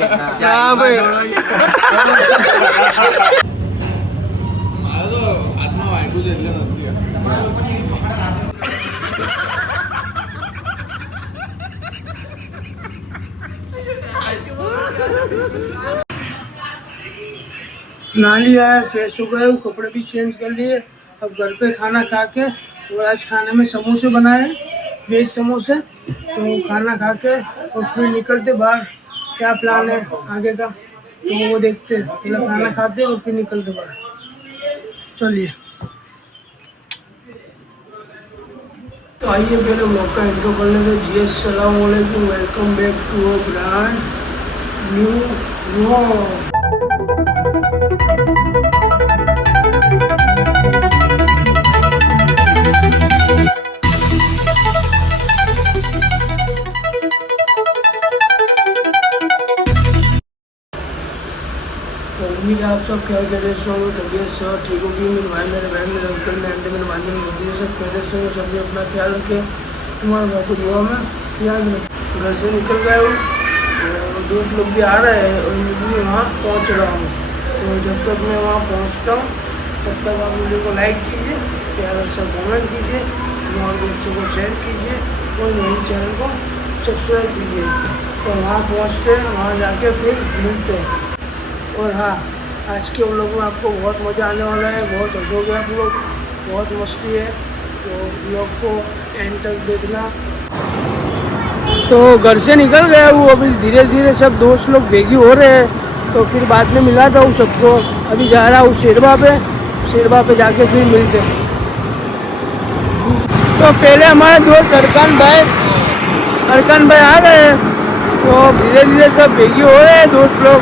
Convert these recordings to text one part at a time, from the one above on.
હા ભાઈ હાથમાં વાગ્યું છે એટલે નથી नहा लिया है, फ्रेश हो गए, कपड़े भी चेंज कर लिए। अब घर पे खाना खा के, और आज खाने में समोसे बनाए, वेज समोसे। तो खाना खा के और फिर निकलते बाहर। क्या प्लान है आगे का तो वो देखते हैं। पहले खाना खाते और फिर निकलते बाहर। चलिए तो आइए पहले मौका इंट्रो कर लेते। जी अस्सलाम वालेकुम, welcome back to a brand new vlog. उम्मीद है आप सब क्या कह रहे हो, तबियत सब ठीक होगी। मेरे भाई मेरे बहन मेरे अंकल मेरे आंटी मेरे भाई मेरे मोदी सब कह रहे हो। सभी अपना ख्याल रखें, तुम्हारे भाई को दुआ में याद रखें। घर से निकल गए हो और दोस्त लोग भी आ रहे हैं और मैं भी वहाँ पहुँच रहा हूँ। तो जब तक मैं वहाँ पहुँचता हूँ तब तक आप वीडियो को लाइक कीजिए, प्यार से कमेंट कीजिए, और दोस्तों को शेयर कीजिए और मेरे चैनल को सब्सक्राइब कीजिए। तो वहाँ पहुँचते हैं, वहाँ जाके फिर मिलते हैं। और हाँ, आज के उन लोगों में आपको बहुत मज़ा आने वाला है, बहुत हंसोगे आप लोग, बहुत मस्ती है। तो लोग को एंड तक देखना। तो घर से निकल गया हूँ, अभी धीरे धीरे सब दोस्त लोग भेगी हो रहे हैं। तो फिर बाद में मिलाता हूँ सबको। अभी जा रहा हूँ शेरवा पे जाके फिर मिलते हैं। तो पहले हमारे दोस्त अरकान भाई आ गए। तो धीरे धीरे सब भेगी हो रहे हैं दोस्त लोग।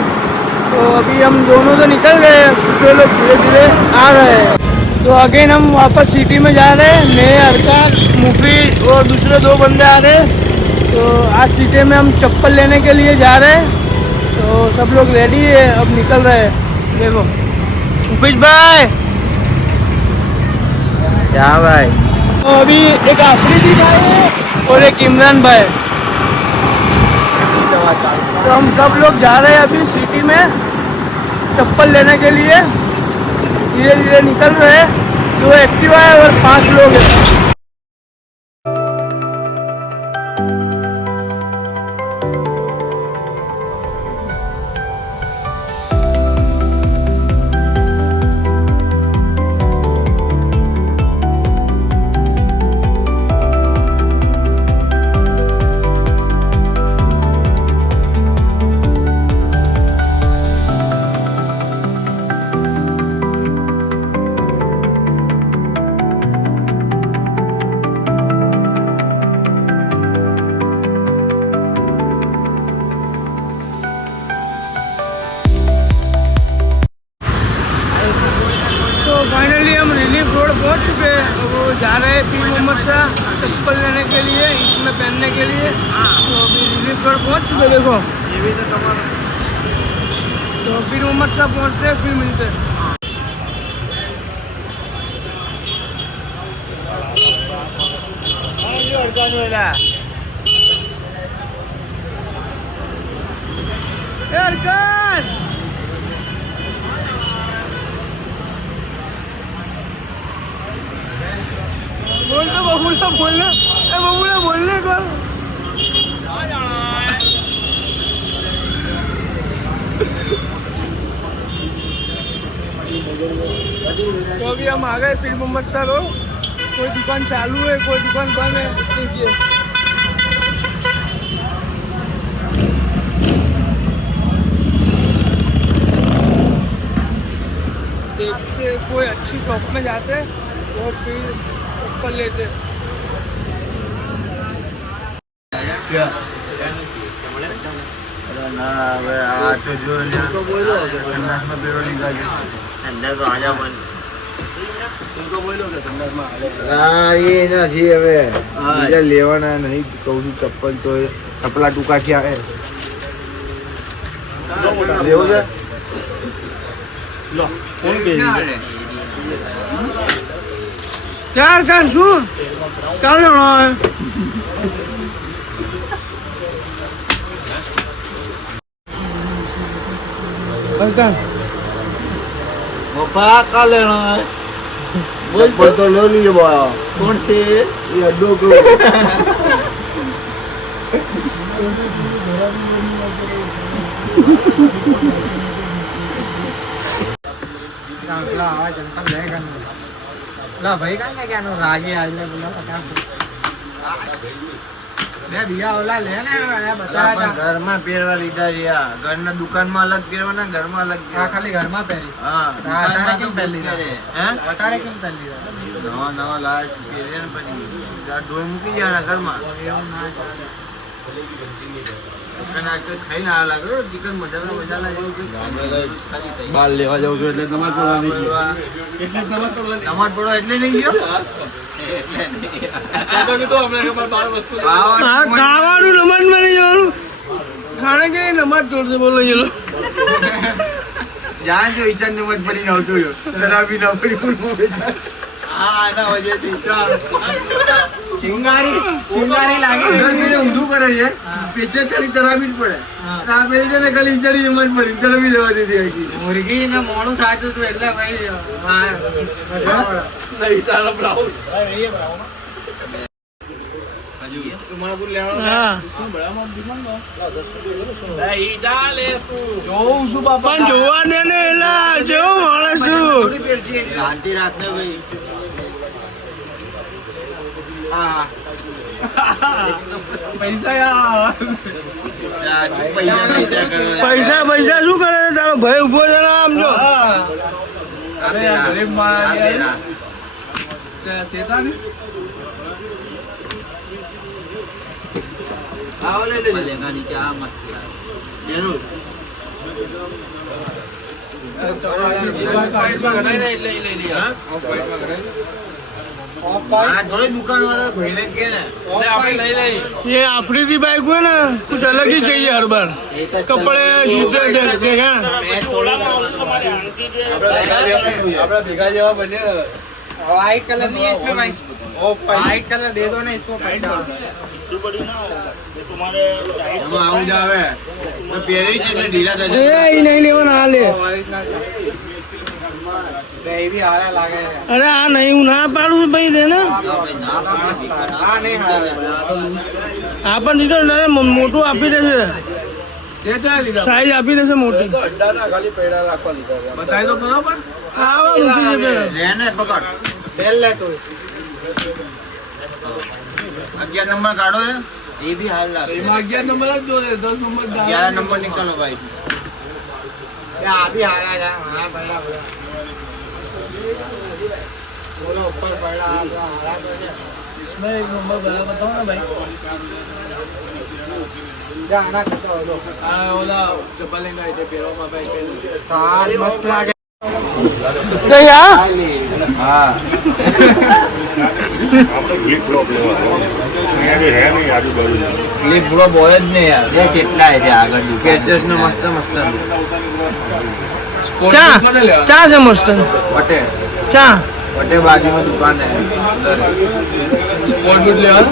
तो अभी हम दोनों तो निकल गए, दूसरे लोग धीरे धीरे आ रहे हैं। तो अगेन हम वापस सिटी में जा रहे हैं। मैं, अरकान, मुफीद और दूसरे 2 बंदे आ रहे हैं। तो आज सिटी में हम चप्पल लेने के लिए जा रहे हैं। तो सब लोग रेडी है, अब निकल रहे हैं। देखो मुफीद भाई, क्या भाई? तो अभी एक आफरीदी भाई है और एक इमरान भाई। तो हम सब लोग जा रहे हैं अभी सिटी में चप्पल लेने के लिए। धीरे धीरे निकल रहे हैं। 2 एक्टिवा है और 5 लोग हैं। फाइनली हम रिलीफ रोड पहुंच चुके हैं। वो जा रहे हैं पीर मोहम्मद शाह चप्पल लेने के लिए, इसमें पहनने के लिए। तो अभी रिलीफ रोड पहुंच चुके हैं। देखो तो पीर मोहम्मद शाह पहुंचते हैं, फिर मिलते हैं। अरकान बोलना बबूला बोलने को। तो अभी हम आ गए पीर मोहम्मद शाह रोड। कोई दुकान चालू है, कोई दुकान बंद है। देखिए देखते कोई अच्छी शॉप में जाते और फिर चप्पल लेते। ના હવે આ તો જો સંડાસમાં પેટ્રોલ નીકળે અંદર તો આજા પણ એ નથી હવે બીજા લેવાના નહીં. કહું છું ચપ્પલ તો ચપલા ટૂંકાથી આવે લેવું છે. ચાર ચાર શું ચાલ હલકા પપ્પા કા લેना है चप्पल तो ले लीजिए बाबा कौन से ये अड्डो को भाई का क्या नो रागी आज ले बोला क्या ले दिया ओला ले ने बता ઘરમાં પહેરવા લીધા છે આ ઘરના દુકાનમાં અલગ પહેરવાના ઘરમાં અલગ ખાલી ઘરમાં પહેરી હા અટારે કેમ પહેરી હે અટારે કેમ પહેરી નવા નવા લાજ પહેરે ને પછી ધોઈ મૂકી જવાના ઘરમાં અને આ ખાઈને આ લાગે ચિકન મસાલા જેવું કંઈક બાર લેવા જાઉં છું એટલે તમારે પડવાની ટમાટ પડો એટલે નહીં ગયો હા ખાવાનું નમાજ માં નહીં જવાનું ખાને કે નહીં નમાજ છોડશે બોલો ચલો જ્યાં જો ઈશાન ને મત પડીને આવતો રહ્યો તરાવી ના પડી ગુરમો બેટા હા એના વજહથી ચિંગારી લાગી ઊંધું કરે છે પેચે ખાલી તરાવી જ પડે આ પેલી છે ને ખાલી ઈચડી મત પડી તરાવી જવા દીધી આખી મુરગી ને મોડું સાચું તું એટલે ભાઈ હા પણ જોવા દે ને એલા જેવો માણસ છું શાંતિ રાખને ભાઈ હા પૈસા પૈસા શું કરે છે તારો ભાઈ ઉભો છે ને આમ જો અરે યાર ગરીબ માણસ શેતા ને આવો લે લે લેંગા નીચે આ મસ્ત એનું दुकान वाला भाई के ना ये अफरीदी बाइक हुआ ना कुछ अलग ही चाहिए हर बार कपड़े जूते देखा भीगा जवा बने व्हाइट कलर नहीं है इसमें व्हाइट कलर दे दो ना इसको આવું જ આવે તો પહેરી છે એટલે ઢીલા થશે એ નહીં લેવાના આ લે भी आ रहा लागे अरे आ नहीं हूँ ना पाड़ू भाई दे ना हाँ नहीं આ પણ દીધો ને મોટું આપી દેશે સાઈઝ આપી દેશે મોટી બતાવી દો બરાબર આવા મૂકી દે પેલા રેને પકડ बेल ले तू 11 नंबर काढो है ये भी हाल लागे એમાં 11 નંબર જ જોડે 10 નંબર 11 नंबर निकालो भाई अभी आ रहा है हाँ पड़ा बोलो ऊपर पड़ा इसमें एक नंबर बड़ा बताओ ना भाई जाना करता हो આ ઓલા ચપ્પલ લેંગા એટલે પહેરવામાં ભાઈ પહેલું सार मस्त लागे हाँ क्लिप ब्रो बोल જ ને યાર એ કેટલા છે આગળ કેચેસ ને મસ્ત મસ્ત ચા ચા છે મસ્ત વટે ચા વટે બાજુમાં દુકાન હે સ્પોર્ટ બૂટ લેવા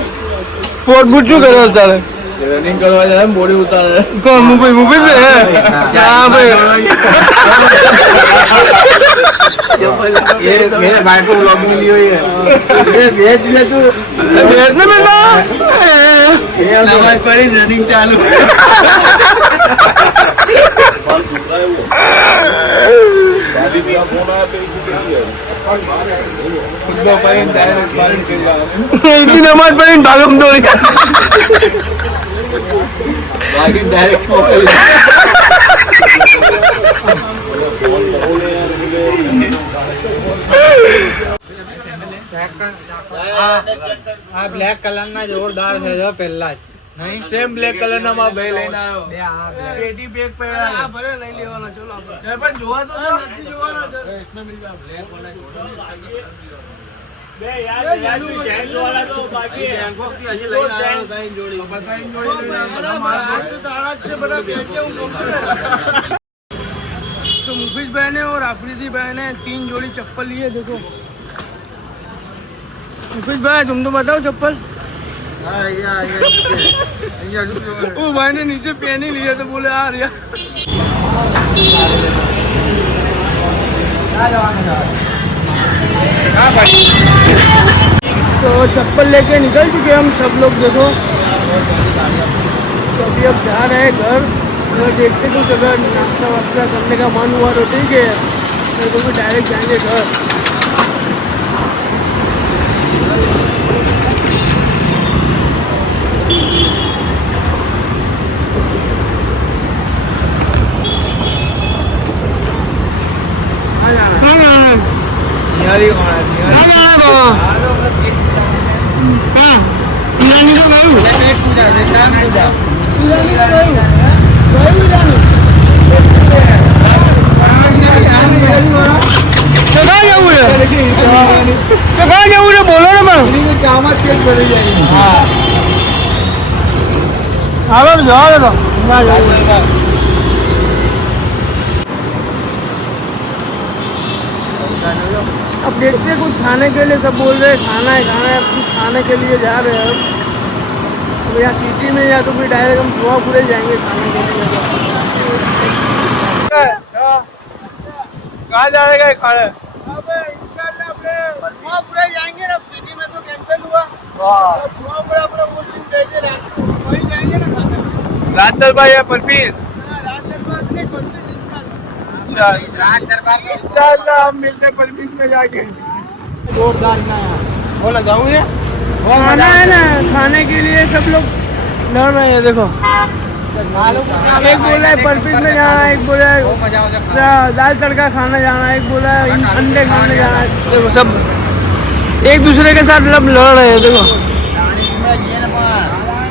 સ્પોર્ટ બૂટ શું કરે તારે રનિંગ કરવા જાય બોડી ઉતારે કોણ મૂવી पे है क्या भाई ये मेरे भाई को व्लॉग मिली हुई है ये भेज दे तू भेजने में ना ये नमाज पढ़ी रनिंग चालू ફૂટબોલ પડીને ડાયરેક્ટ બારી કરી જવાનું इतनी नमाज पढ़ी भागम दौड़ी बाकी डायरेक्ट मोकल આ બ્લેક કલર ના જોરદાર છે જો પહેલા જ નહીં સેમ બ્લેક કલર ના માં ભાઈ લઈને આવ્યો બે આ black. પેટી પેક પહેર્યા આ ભલે નહીં લેવાના ચલો આપણે એ પણ જોવા તો નથી જોવાના तो मुफीज भाई ने और आफरीदी भाई ने 3 जोड़ी चप्पल लिए देखो मुफीज भाई तुम तो बताओ चप्पल वो भाई ने नीचे पहन ही लिया तो बोले आ रहा तो चप्पल लेके निकल चुके हम सब लोग, देखो। तो अभी अब जा रहे हैं घर। अगर देखते कुछ अगर नाश्ता वास्ता करने का मन हुआ तो ठीक है, नहीं तो फिर डायरेक्ट जाएंगे घर। निहारी कौन है? બોલો ને હાલો જવા દો। अब देखते हैं कुछ खाने के लिए, सब बोल रहे हैं खाना है खाना है, कुछ खाने के लिए जा रहे हैं अब यहाँ सिटी में, या तो फिर डायरेक्ट हम सुहापुरे जाएंगे खाने के लिए। कहाँ जा रहे हैं खाने? अब इंशाल्लाह अपने सुहापुरे जाएंगे ना, सिटी में तो कैंसिल हुआ। सुहापुरे अपने वो दिन जाएंगे ना, वही जाएंगे ना खाने। रात दरबार या परपीस? रात दरबार नहीं, परपीस अच्छा, रात दरबार इंशाल्लाह हम मिलते हैं परपीस में जाके। जोरदार ना वो लगाऊं ये खाना है ना, खाने के लिए सब लोग लड़ रहे हैं, देखो। एक बोला है परपीस में जाना है, एक बोला है दाल तड़का खाना जाना है, एक बोला है अंडे खाने जाना है। देखो सब एक दूसरे के साथ लड़ रहे हैं, देखो।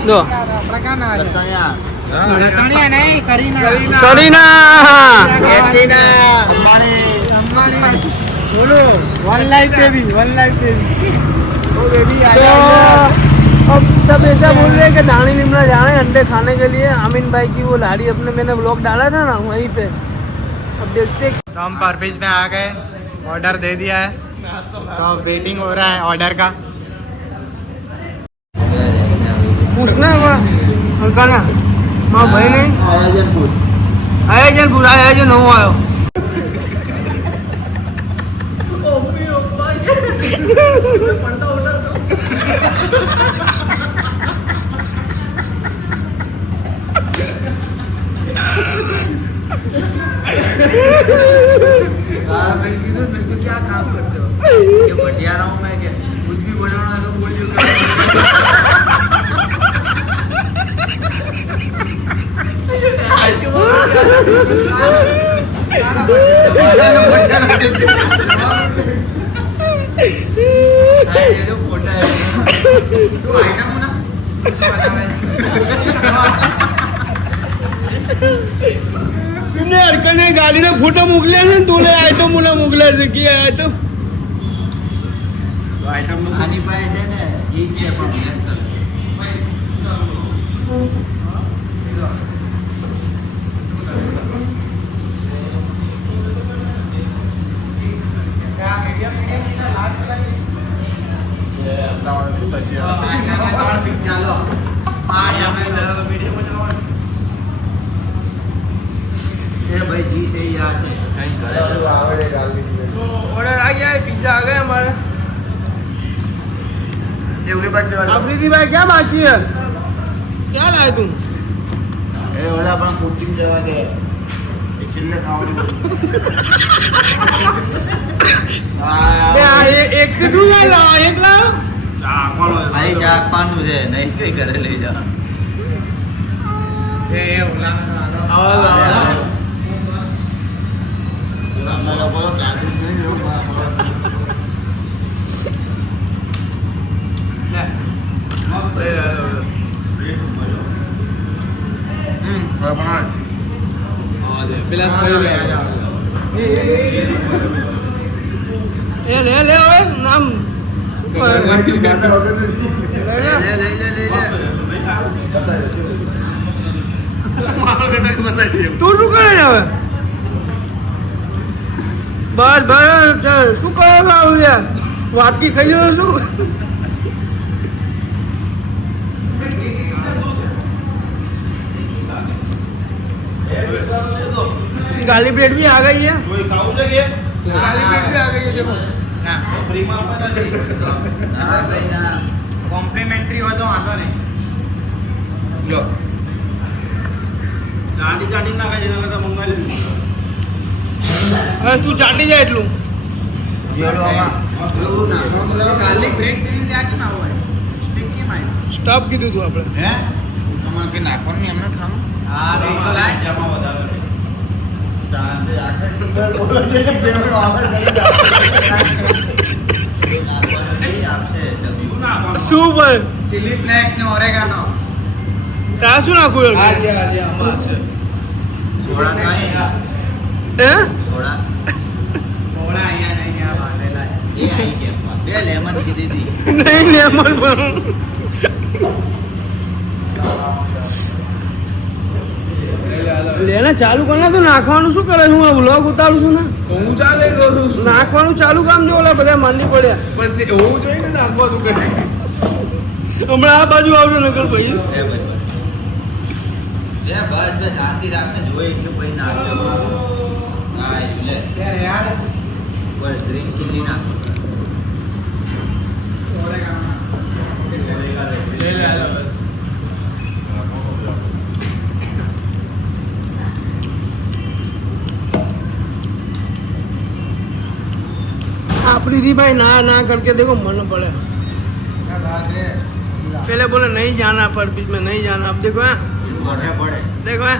दो नहीं करीना करीना बोलो वन लाइफ बेबी तो अब सब ऐसा बोल रहे हैं कि दानी निमला जा रहे हैं अंडे खाने के लिए। आमीन भाई की वो लाड़ी अपने मैंने व्लॉग डाला था ना, वहीं पे। अब देखते तो हम परपीस में आ गए, ऑर्डर दे दिया है, तो वेटिंग हो रहा है ऑर्डर का। पूछना हल्का ना माँ भाई नहीं आयोजन पूरा आयोजन हो आयो क्या काम करते हो? ये बढ़िया रहा हूँ मैं, क्या कुछ भी बनाना तो बोलिए। અડકને ગાડીને ફોટો મોકલ્યા છે ને, તોલે આઈટમ મને મોકલ્યા છે કે આઈટમ આની પાસે છે ને એ છે પણ भाई जी सही यहाँ से ऑर्डर आ गया है, पिज्जा आ गया हमारा। अफरीदी भाई क्या बाकी है, क्या लाए तुम? ए ओला अपन कोचिंग जवा दे चिल्ले खावड़ी एक से तू ला एक ला भाई चाक पानु છે નહીં કઈ ઘરે લઈ જા એ ઓલા मैं लोगों को कैबिन में जो ले ले ओए नाम તું શું કરે છે હવે? બસ બસ શું કરો રાહુલ યાર, વાટકી ખાઈ ગયો શું? गाली ब्रेड भी आ गई है। कोई खाऊ जगे गाली ब्रेड भी आ गई है देखो। ના फ्री में आपा नहीं ના ભાઈ ના કોમ્પ્લિમેન્ટરી હોય તો વાંધો નહીં. લો गाड़ी गाड़ी ना का जेना का मंगाई ले હવે તું ચાટી જાય એટલું જોડો આમાં પેલું નાખવાનું તો લાવો. ગાર્લિક બ્રેડ દીધી ત્યાં કેમ આવું હોય? સ્ટીક કેમ આવી? સ્ટફ કીધું તું આપણે હે તમારે કે નાખવાનું નહીં એમને ખાવાનું હા તો ઈ તો લાય. जामा વધારે શું ભાઈ ચીલી ફ્લેક્સ ને ઓરેગાનો. ત્યાં શું નાખું યાર? આજે આમાં છે સોડા નહીં હે સોડા ઓળા અહીંયા નહીં આ બાંધેલા છે. એ આવી ગયા બે લેમન કીધી હતી નહીં લેમન પણ લેને ચાલુ કરના તો નાખવાનું શું કરે છે? હું વ્લોગ ઉતારું છું ને હું ચાલે ગયો છું નાખવાનું ચાલુ કામ જો ઓલા બધા માંડી પડ્યા પણ હોવું જોઈએ ને નાખવા તું કરે હમણાં આ બાજુ આવજો નકર ભાઈ એ બસ શાંતિ રાખને જોઈ એટલે પછી નાખજો હા એટલે ત્યારે યાર બસ ગ્રીન ચીલી નાખ ઓરેગાનો. ले ले आला बस આપણી थी भाई ना ना करके देखो मन पड़े क्या बात है? पहले बोले नहीं जाना पर बीच में नहीं जाना अब देखो है મોઢે પડે देखो है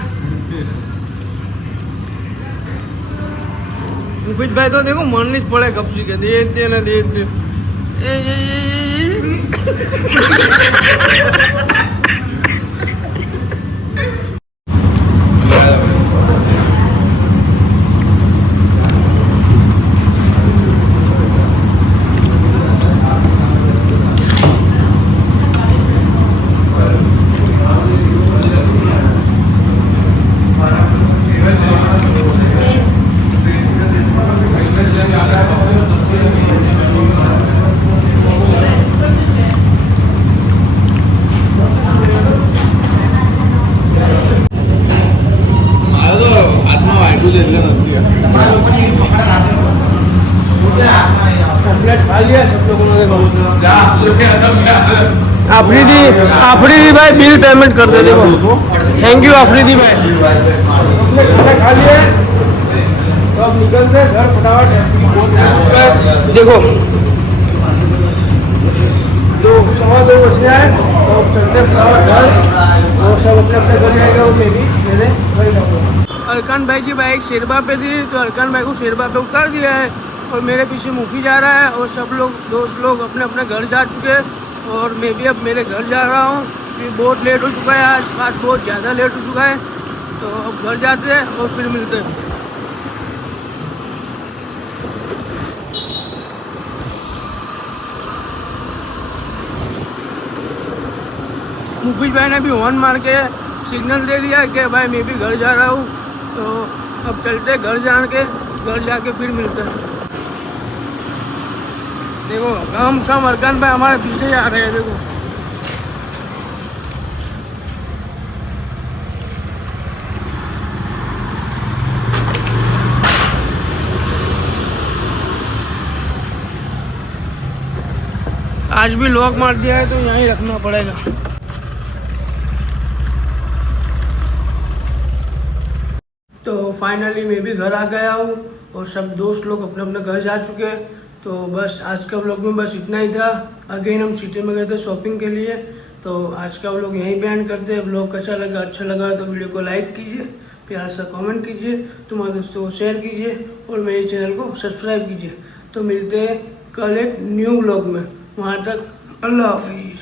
कुछ भाई तो देखो मन नहीं पड़े कब से के दे ना दे મારો તો હાથમાં વાગ્યું છે એટલે નથી कंप्लीट खा लिया सब लोगों ने देखो જા आफरीदी भाई बिल पेमेंट कर दे देखो थैंक यू आफरीदी भाई अपने खाना खा लिए तो अब निकलते हैं घर फटाफट देखो 2:15 बज गया है तो अब चलते हैं फटाफट घर और सब अपने अपने घर जाएगा वो मैं भी मेरे घर जाऊँगा अरकान भाई की बाइक शेरबा पे थी तो अरकान भाई को शेरबा पे उतार दिया है और मेरे पीछे मुफी जा रहा है और सब लोग दोस्त लोग अपने अपने घर जा चुके हैं और मैं भी अब मेरे घर जा रहा हूँ। ये बहुत लेट हो चुका है आज बहुत ज़्यादा लेट हो चुका है तो अब घर जाते हैं और फिर मिलते हैं। मुफीज भाई ने भी हॉर्न मार के सिग्नल दे दिया कि भाई मैं भी घर जा रहा हूँ तो अब चलते घर जाके फिर मिलते हैं। देखो हम सब अरकान भाई हमारे पीछे आ रहे हैं देखो आज भी लॉक मार दिया है तो यहीं रखना पड़ेगा। तो फाइनली मैं भी घर आ गया हूँ और सब दोस्त लोग अपने अपने घर जा चुके हैं। तो बस आज का व्लॉग में बस इतना ही था। अगेन हम सिटी में गए थे शॉपिंग के लिए तो आज का व्लॉग यहीं पे एंड करते हैं। व्लॉग अच्छा लगा तो वीडियो को लाइक कीजिए, प्यार सा कमेंट कीजिए, तुम्हारे दोस्तों को शेयर कीजिए और मेरे चैनल को सब्सक्राइब कीजिए। तो मिलते हैं कल एक न्यू व्लॉग में, वहाँ तक अल्लाह हाफिज़।